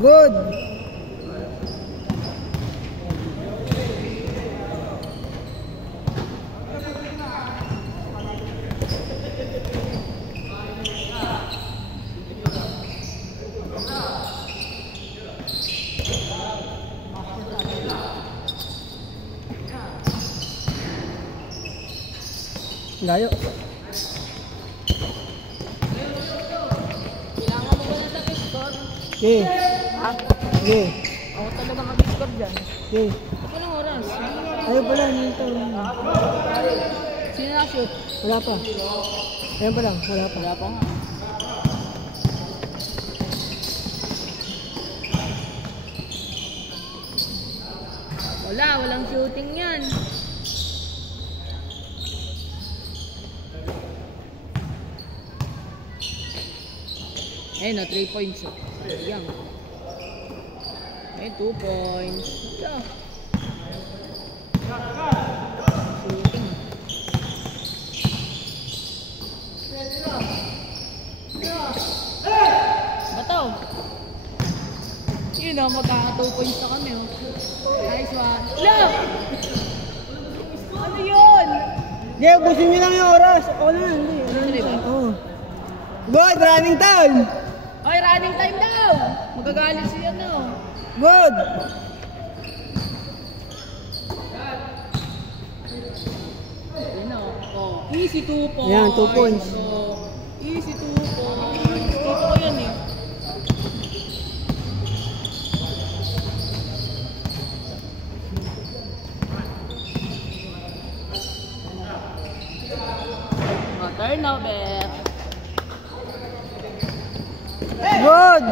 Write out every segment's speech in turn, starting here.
Good. Layo. Kailangan mo ba na sa score? Okay. Ha? Okay. Ako talaga mag-score dyan. Okay. Ito pa ng oras. Ayaw pala. Nito. Sino na-shoot? Wala pa. Ayan pa lang. Wala pa. Wala pa nga. Walang shooting yan. Eh no, 3 points. Ayan. Eh, 2 points. Yeah. Shooting. Bataw. Yun o, magkaka 2 points na kami o. Nice one. Look! Ano yun? Hindi, ubusin nyo lang yung oras. Ako na. Hindi. Oo. Good. Running time. Oy, running time daw! Magagalit siya no. Good. Yun o. Oh, easy 2 points. Yan, 2 points. Oh, easy 2 points. Dito ko yan eh. Turnover. Good.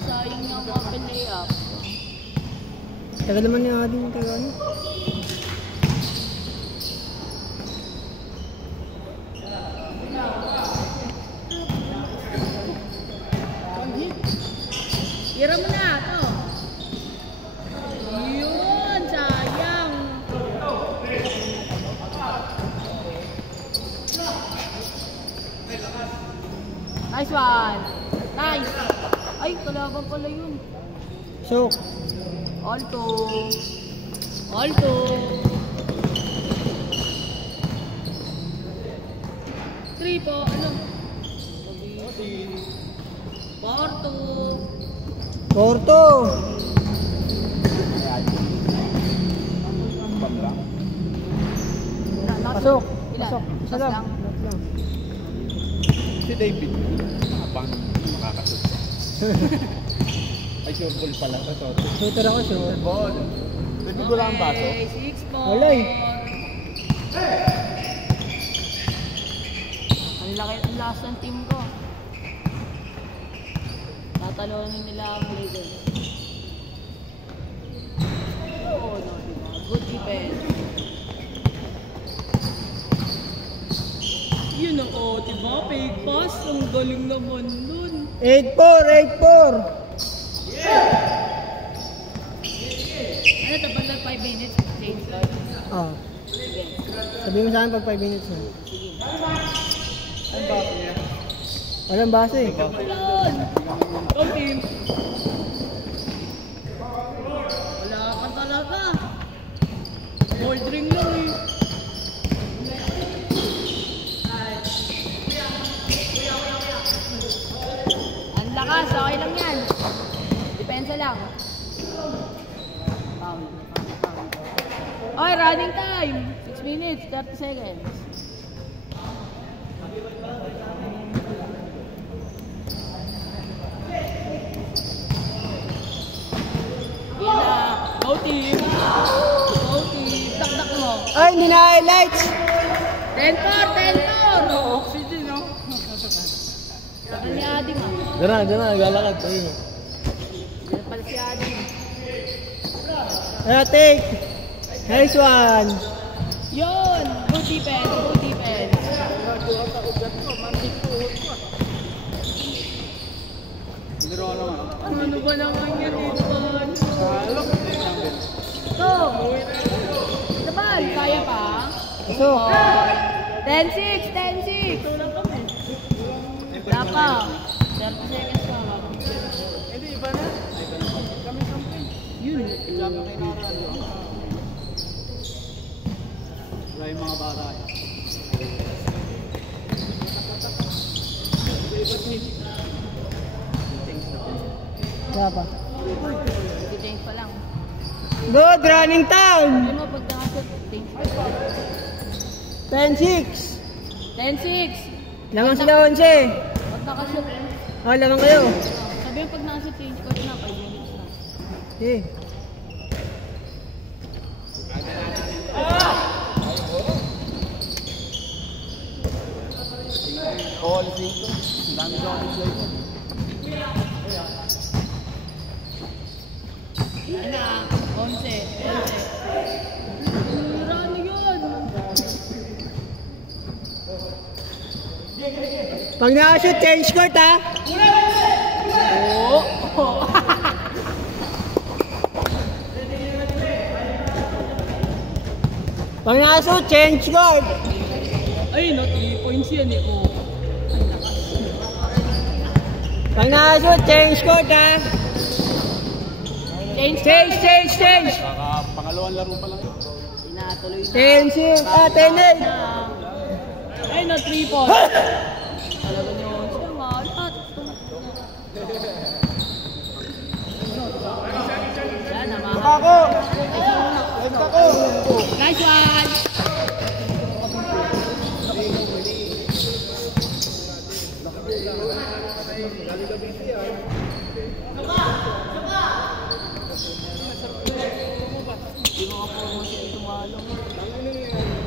Sayang niya ang open layup. Tagal naman yung ating kagano. Tira mo na ito. Yun, sayang. Nice one. Nice. Ay, kalaban pala yun. So, Alto. Alto. 3 po. Ano? Porto. Porto. Pasok. Ilan? Pasok. Isa Last lang. Last lang. Si David, abang makakasot. Ay, sure ball pala. Shooter ako, sure. Ball. Pwede ko lang ang baso. Okay, 6 po. Wala eh. Ang laki ang last ng team ko. Tatalonin nila ang Lakers. Oh, no, diba? Good defense. Yun o, oh, diba? Fake pass. Ang galing naman dun. 8-4, 8-4. Ano, tapos lang 5 minutes. Change lang. Ah. Sige. Sabihin mo sa akin pag 5 minutes na. Sige. Ang baso niya. Walang base eh. Ulan! Come team! Wala ka talaga. Cold drink lang eh. Ang lakas, okay lang yan. Depensa lang. Foul. Okay, running time. 6 minutes, 30 seconds. Yan na. Go team. Go team. Dakdak mo. Ay, hindi na highlights. 10-4, 10-4. Oxygen, no? Sabi ni Ading, ah. Diyan na, naglalakad. Ayun. Yan pala si Ading. Take. Nice one. Yun. Good defense. Good defense. Ano ba naman yan dito? Ito. Sabal, kaya pa? Pasok. 10-6, 10-6. pa. 30 seconds pa. Hindi, iba na. Kami something. Yun. Sabi kayo nakarado. Wala yung mga bata. Wala pa. Change pa lang. Good, running time! Ano mo pag nakasot? Change pa. 10-6. 10-6. Lamang sila 11. Pag nakasot. Oh, lamang kayo. Sabi yung pag nakasot, change pa na. 5 minutes na. Okay. All dito. Ang dami ko ako dito. Ano? 11. Rano yun? Pag nakashoot, change court ha. Oo. Pag nakashoot, change court. Ay, no, 3 points yan eh. Oh. Pag nakashoot, change court ha. Change. Baka pangalawang laro pa lang yun. Tinatuloy na. 10-6. 10-8. Ay, no, 3 points. Talaga nyo. Siya nga, lahat. Yan, namahan. Ako! Left ako! Nice one!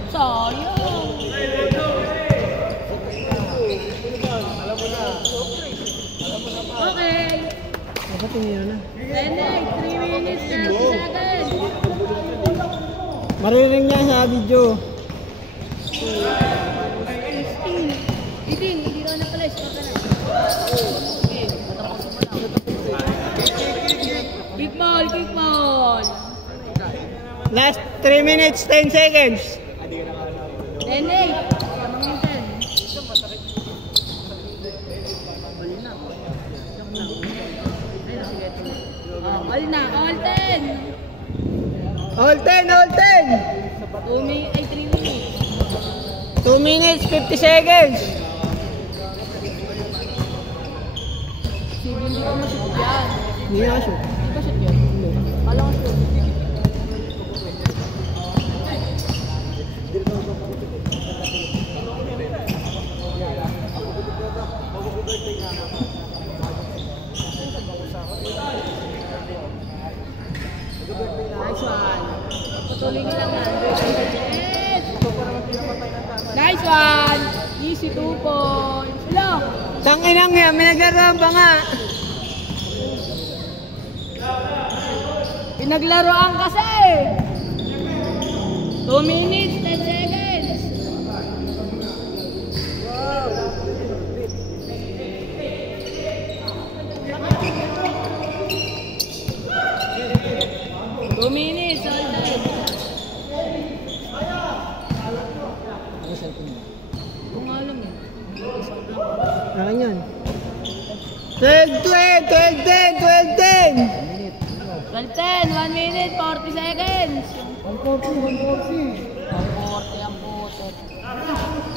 Sayang! Okay! Dapat tinira na. 3 minutes, 30 seconds! Mariring niya sa video. 18, hindi rin na pala, stop ka na. Okay, matapos mo lang. Kick ball! Last 3 minutes, 10 seconds. 10-8. Tamang yung 10. All na, all 10. All 10, all 10. 3 minutes. 2 minutes, 50 seconds. Sige, hindi ko mashoot yan. Hindi na shoot. Hindi ka shoot yan? Kala ko shoot. Nice one. Patuloy nyo lang yan. Yes! Nice one! Easy 2 points. Hello! Tanginang yan, may naglaruan pa nga. Pinaglaruan kasi! 2 minutes, 10 seconds. Wow! 2 minutes, all day. Kung nga lang eh. Akin yun. 12-10, 12-10, 12-10. 12-10, 1 minute, 40 seconds. 140. 140 ang putot.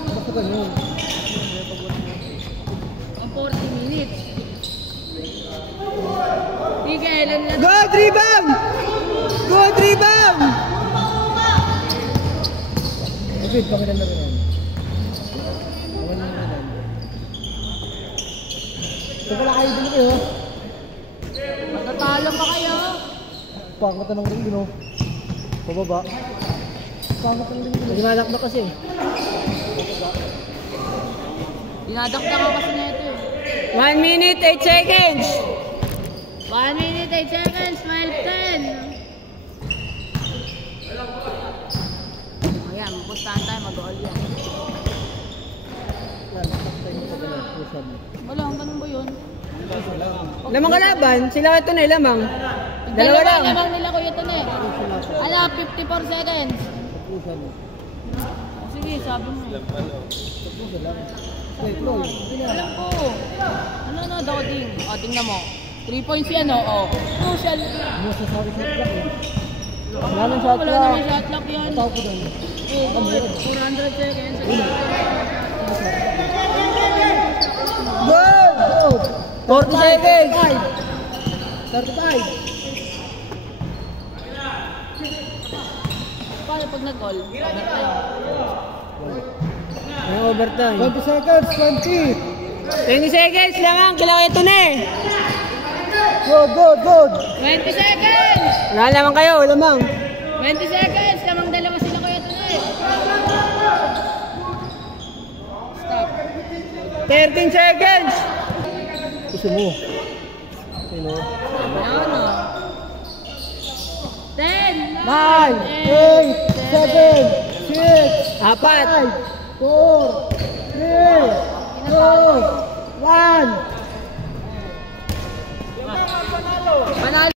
Bakit ganun? 40 minutes. Sige, ilan na? Good rebound! Good rebound! David, pakilan na rin yan. Pakilan na rin yan. Ito pala kayo din kayo. Matatalo pa kayo. Pangat na ng ring, no? Pababa. Pangat na ng ring. Hindi malakbak kasi. Dinadakta ka kasi na ito eh. 1 minute, 8 seconds. 1 minute, 8 seconds, 12-10. Ayan, pustahan tayo, mag-all yan. Wala, ang ganun ba yun? Lamang kalaban, sila ito na lamang. Dalawa lang. Lamang nila kuya ito na eh. Ala, 54 seconds. Sige, sabi mo. Alam ko. Ano na, doding. O, tingnan mo. 3 points yan, o. Crucial. Wala nang shot Wala clock. naman shot clock yan. Tawag ko doon. 400 seconds. Good! 40 seconds! 35! Paano pag nag-all? Overtime. Ano overtime? 20 seconds, 20 seconds lang, kailangan ito na eh. Good. 20 seconds! Wala naman kayo, wala mang. 20 seconds! Lamang dalawa sila kuya ito na eh. Stop. 13 seconds! Gusto mo. Ano? Ano? 10! 9, 8, 7, 6, 5, 4, 3, 2, 1. Panalo!